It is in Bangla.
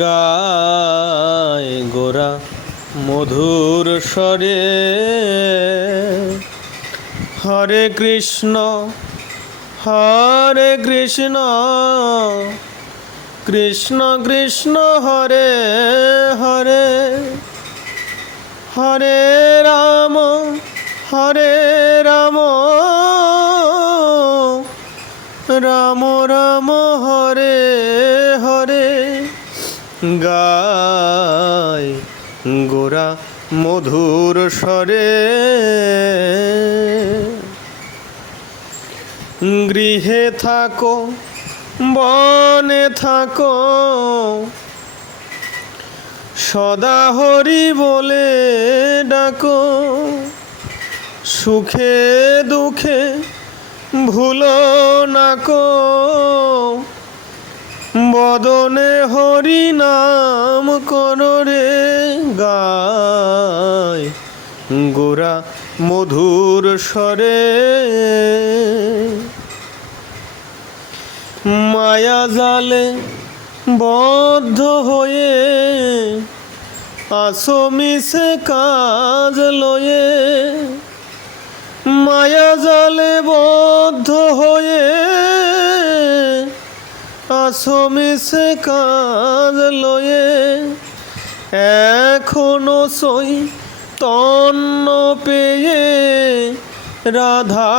গায় গোরা মধুর স্বরে, হরে কৃষ্ণ কৃষ্ণ কৃষ্ণ হরে হরে, হরে রাম রাম রাম হরে হরে। গায় গোরা মধুর স্বরে, গৃহে থাকো বনে থাকো, সদা হরি বলে ডাকো। সুখে দুঃখে ভুলো নাকো, বদনে হরি নাম করো রে। গায় গোরা মধুর স্বরে, মায়া জালে বদ্ধ হয়ে, আসো মিশে কাজ লয়ে। মায়া জালে বদ্ধ হয়ে, আসো মিশে কাজ লয়ে। এখনো সই তন্ন পেয়ে রাধা